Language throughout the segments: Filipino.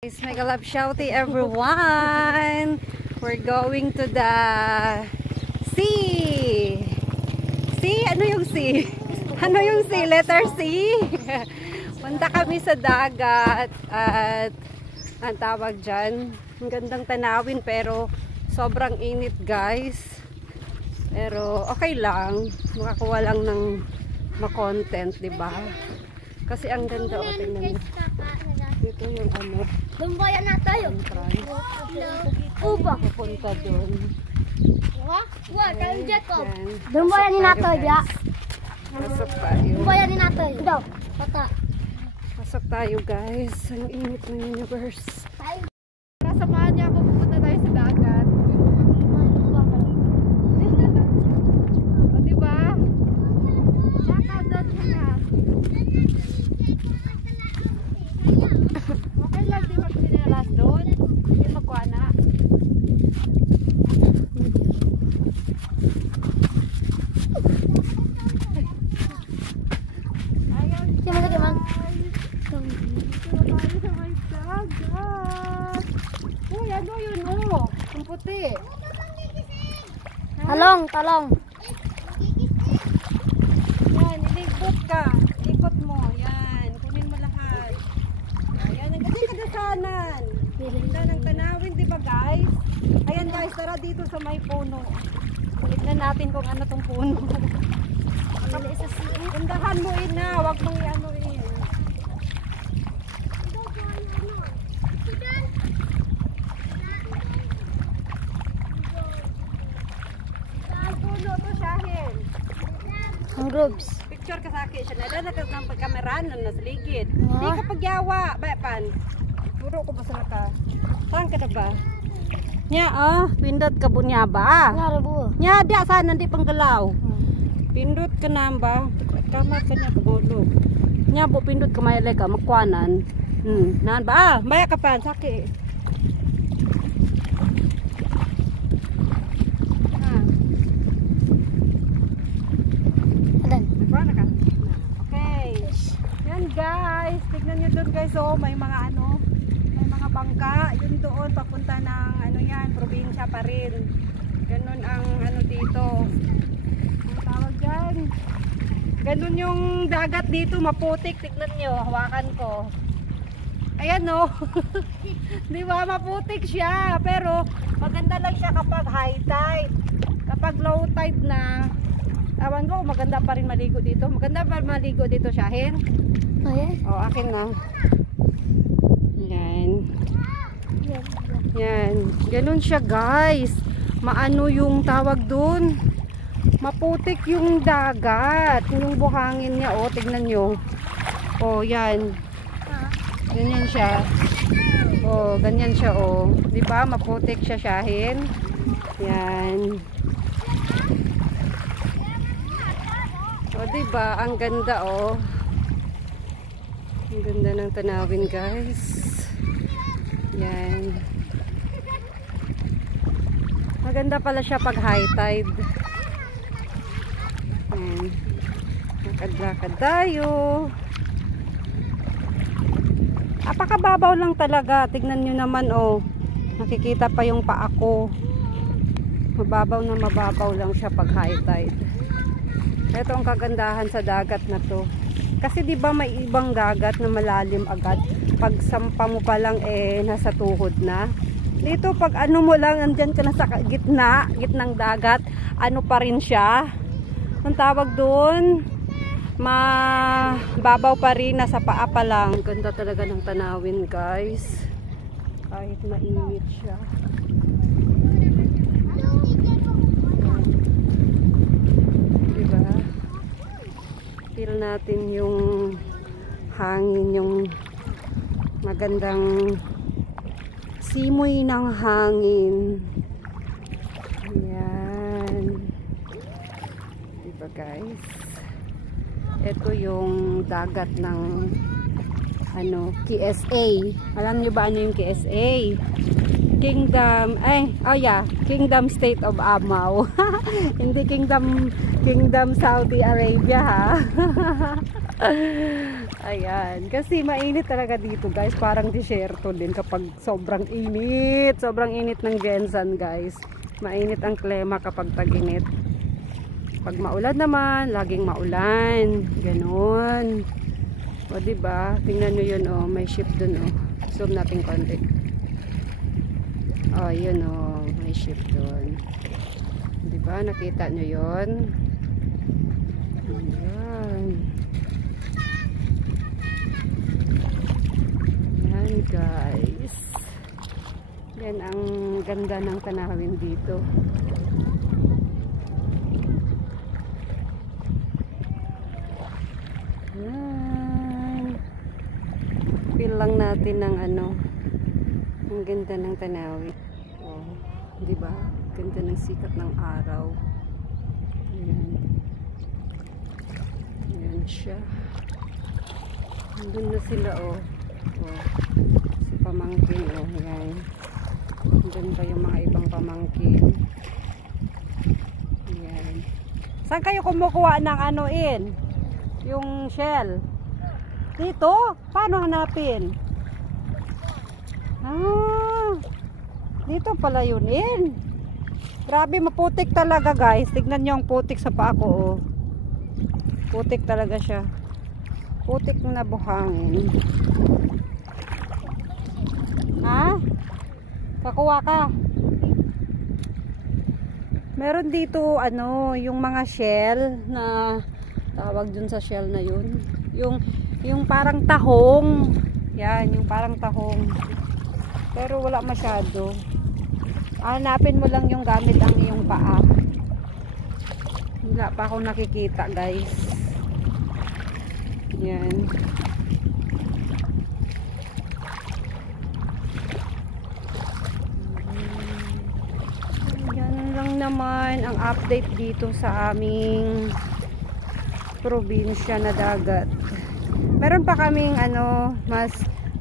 Guys, mega love shouty everyone. We're going to the sea. Sea? Ano yung sea? Ano yung sea? Letter C. Punta kami sa dagat at ang tawag dyan. Ang gandang tanawin pero sobrang init guys. Pero okay lang. Makakuha lang ng ma-content, diba? Kasi ang ganda. O, tingnan mo. Dito yung ano. Dumbayan na tayo. Uba. Pupunta doon. Wah, tayo Jacob. Dumbayan ni nato ya. Pasok tayo. Dumbayan ni nato. Daw. Pata. Pasok tayo guys. Ang init ng universe. Kasamahan niya ako, pupunta tayo sa dagat. O diba? Nakadot mo na. Okay lang, di magpinalas doon. Hindi magkuha na. Ayan. Gimana gimana? Tayo sa may dagat. Uy, ano yun? Oh, yung puti. Talong, talong. Yan, ilikot ka. Ikot mo. Yan, kunin mo lahat. Ayan, ang ganda kadasanan. Ganda ng tanawin, di ba guys? Ayan guys, tara dito sa may puno. Tignan natin kung ano tong puno. Undahan mo ina, wag mong i-ano in. Ang puno to, Shahin. Ang groups. Picture ka sa akin. Siya nalalakas ng pagkameraan na nasa ligid. Hindi ka pagyawa. Bayapan. Puro ko ba sa ka? Saan ka na ba? Nya pindot ka po niya ba? Narabu. Nya, di sana hindi panggalaw. Pindot ka na ba? Kamar ka niya pagulog. Nya po pindot ka mayalay ka. Makwanan. Naan ba? Maya ka pa. Saki. Okay. Yan guys, tignan nyo doon guys, oh, may mga ano, may mga bangka, yun doon papunta ng ano yan, probinsya pa rin. Ganun ang ano dito. Ang tawag dyan. Ganun yung dagat dito, maputik, tignan nyo, hawakan ko. Ayan no. Di ba, maputik siya, pero maganda lang siya kapag high tide. Kapag low tide na, awan ko, maganda pa rin maligo dito. Maganda pa maligo dito, Shahin. Ayan. O, akin na. Yan. Yan. Ganun siya, guys. Maano yung tawag dun. Maputik yung dagat. Yung buhangin niya, o, tignan nyo. O, yan. Ganyan siya. O, ganyan siya, o. Diba, maputik siya, Shahin. Yan. O diba, ang ganda oh. Ang ganda ng tanawin guys. Yan. Maganda pala siya pag high tide. Yan. Lakad-lakad tayo. Apakababaw lang talaga. Tignan nyo naman oh. Nakikita pa yung paa ko. Mababaw na mababaw lang siya pag high tide. Ito ang kagandahan sa dagat na to. Kasi di ba may ibang dagat na malalim agad. Pag sampa mo pa lang nasa tuhod na. Dito pag ano mo lang andyan ka na sa gitnang dagat, ano pa rin siya. Ang tawag doon, mababaw pa rin, nasa paa pa lang. Ganda talaga ng tanawin guys. Kahit mainit siya. Feel natin yung hangin, yung magandang simoy ng hangin. Ayan. Diba guys? Ito yung dagat ng ano, KSA. Alam niyo ba ano yung KSA? Kingdom State of Amao. Hindi Kingdom Saudi Arabia ha. Ayan. Kasi mainit talaga dito guys. Parang disyerto din kapag sobrang init. Sobrang init ng Jensan guys. Mainit ang klima kapag tag-init. Pag maulan naman, laging maulan. Ganon. O diba? Tingnan nyo yun oh. May ship dun oh. Zoom natin konti. Oh yun oh. May ship dun. Diba? Nakita nyo yun? Ayan. Ayan guys. Yan ang ganda ng tanawin dito. Ayan. Feel lang natin ng ano. Ang ganda ng tanawin. Oh, di ba? Ganda ng sikat ng araw. Ayan. Ayan siya. Nandun na sila oh. Oh. Si pamangkin oh. Ayan. Nandun pa yung mga ibang pamangkin. Ayan. Saan kayo kumukuha ng anoin? Yung shell? Dito? Paano hanapin? Ah, dito pala yun in. Grabe maputik talaga guys. Tignan nyo ang putik sa paa ko oh. Putik talaga siya. Putik na buhangin. Ha? Kakuha ka? Meron dito ano, yung mga shell na tawag dun sa shell na yun. Yung parang tahong. Yan, yung parang tahong. Pero wala masyado. Hanapin mo lang yung gamit ang iyong paa. Wala pa akong nakikita guys. Yan. Yan lang naman ang update dito sa aming probinsya na dagat. Meron pa kaming ano, mas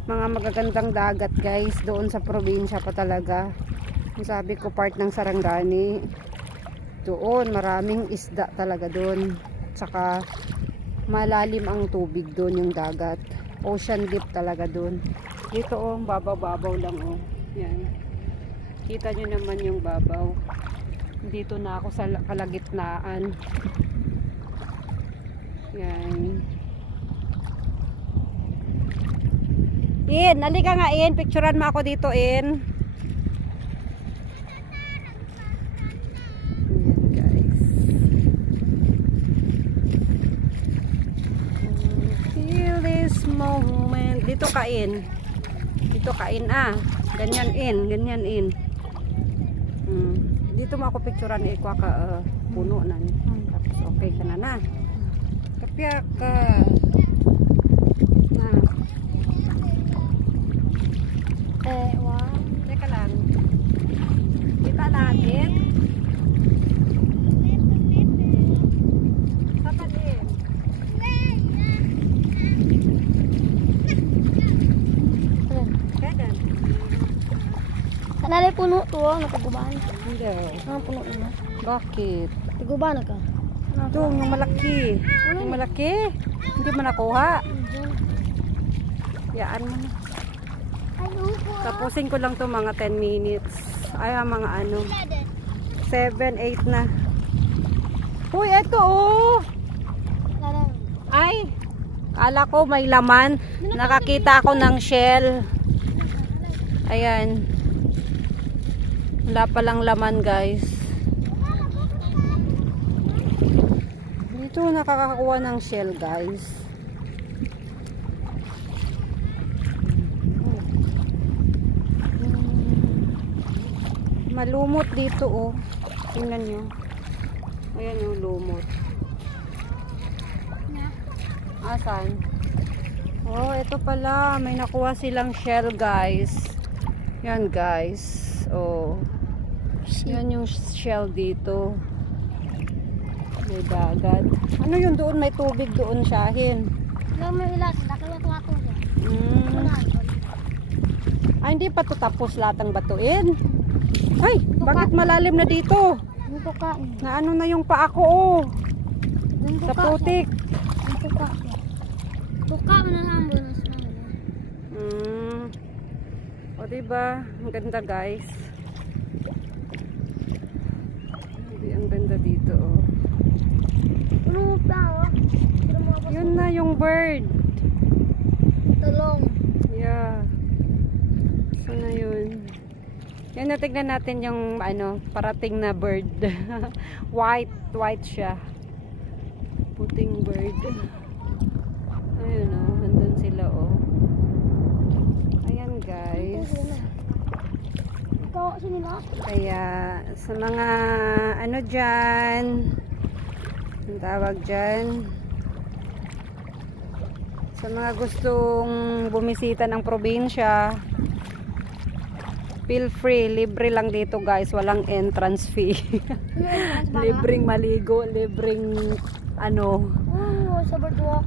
mga magagandang dagat guys doon sa probinsya pa talaga. Sabi ko part ng Sarangani. Doon maraming isda talaga doon. Tsaka malalim ang tubig doon yung dagat. Ocean deep talaga doon. Dito oh, babaw-babaw lang oh. Yan. Kita nyo naman yung babaw. Dito na ako sa kalagitnaan. Yan. In, halika nga in. Picturean mo ako dito in. Ayan guys. Feel this moment. Dito ka in. Dito ka in ah. Ganyan in. Ganyan in. Dito mo ako picturean eh. Kwa ka puno na. Tapos okay ka na na. Kapya ka. Na. Wow. Teka lang. Kita natin. Sapat din. Ganyan. Kanalay puno to, nakaguban. Hindi. Ang puno na. Bakit? Tiguban na ka. Ito, yung malaki. Yung malaki. Hindi mo nakuha. Yaan mo na. Tapusin ko lang to mga 10 minutes. Ay, mga ano. 7, 8 na. Uy, eto oh. Ay, kala ko may laman. Nakakita ako ng shell. Ayan. Wala palang laman guys. Dito nakakakuha ng shell guys. Malumot dito oh. Tingnan nyo. Ayan yung lumot. Asan? Oh, ito pala. May nakuha silang shell guys. Yan guys. Oh. Yan yung shell dito. May dagat. Ano yun doon? May tubig doon siyahin. Lang may ilas. Nakaya ko ako. Ay, hindi pa to tapos lahat ang batuin. Ay, bakit malalim na dito? Dito ka. Na ano na yung paa ko oh. Sa putik. Dito ka. Buka mo na ang bonus na. O diba? Ang ganda guys. Ang ganda dito oh. Puno pa oh. Yun na yung bird. Talong. Yeah. So na yun. Yan, natignan natin yung ano, parating na bird. white siya. Puting bird. Ayun oh, nandun sila oh. Ayan guys. Ikaw sino? Kaya sa mga ano dyan, ang tawag dyan, sa mga gustong bumisita ng probinsya, feel free, libre lang dito guys, walang entrance fee. Libreng maligo, libreng ano. Oh, sa boardwalk.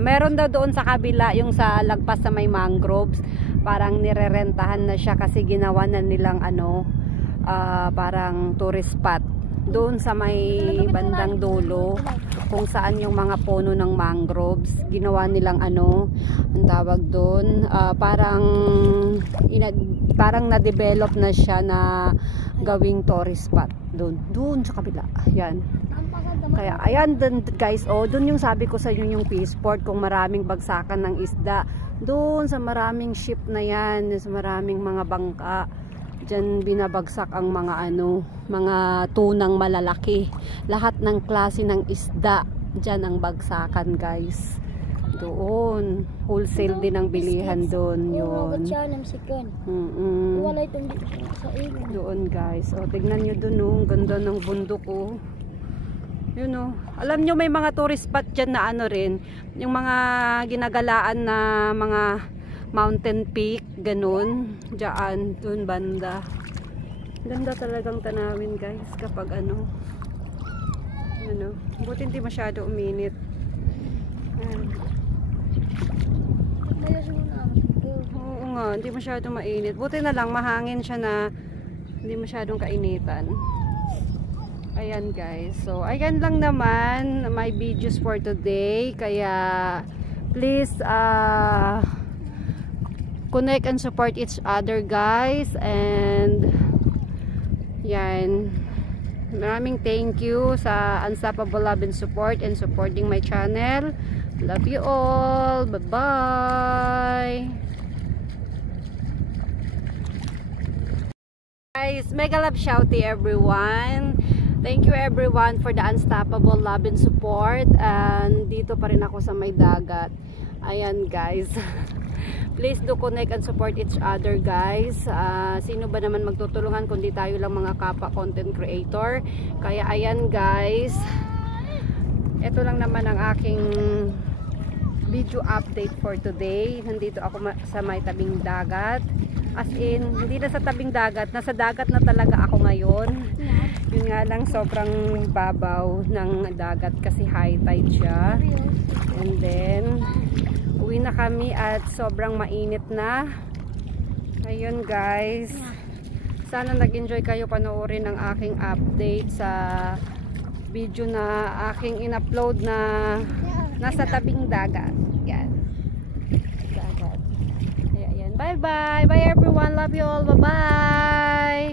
Meron daw doon sa kabila, yung sa lagpas sa may mangroves, parang nirerentahan na siya kasi ginawa na nilang ano, parang tourist spot. Doon sa may bandang dulo, kung saan yung mga puno ng mangroves, ginawa nilang ano, ang tawag doon, parang na-develop na siya na gawing tourist spot doon sa kabila. Ayan. Kaya ayan dun, guys, oh, doon yung sabi ko sa inyo yung Peaceport, kung maraming bagsakan ng isda, doon sa maraming ship na yan, sa maraming mga bangka, diyan binabagsak ang mga ano, mga tunang malalaki, lahat ng klase ng isda diyan ang bagsakan guys. Doon wholesale din ang bilihan doon yun. Doon guys, oh, tignan nyo doon oh, ang ganda ng bundok oh. Yun oh. Alam nyo may mga tourist spot dyan na ano rin, yung mga ginagalaan na mga mountain peak, ganun, dyan, dun banda. Ganda talagang tanawin guys kapag ano, buti hindi masyado uminit. Oo nga, hindi masyado mainit, buti na lang mahangin siya na hindi masyadong kainitan. Ayan guys, so ayan lang naman my videos for today, kaya please connect and support each other guys, and yan, maraming thank you sa Unstoppable Love and Support and supporting my channel. Love you all, bye bye guys. Mega love shout to everyone. Thank you everyone for the unstoppable love and support. And dito pa rin ako sa may dagat. Ayan guys. Please do connect and support each other guys. Sino ba naman magtutulungan kundi tayo lang mga kapwa content creator. Kaya ayan guys. Ito lang naman ang aking video update for today. Nandito ako sa may tabing dagat. As in, hindi na sa tabing dagat, nasa dagat na talaga ako ngayon. Yun nga lang, sobrang babaw ng dagat kasi high tide siya. And then, uwi na kami at sobrang mainit na. Ayun guys. Sana nag-enjoy kayo panoorin ang aking update sa video na aking in-upload na nasa tabing dagat. Yan. Dagat. Bye bye. Bye everyone. Love you all. Bye bye.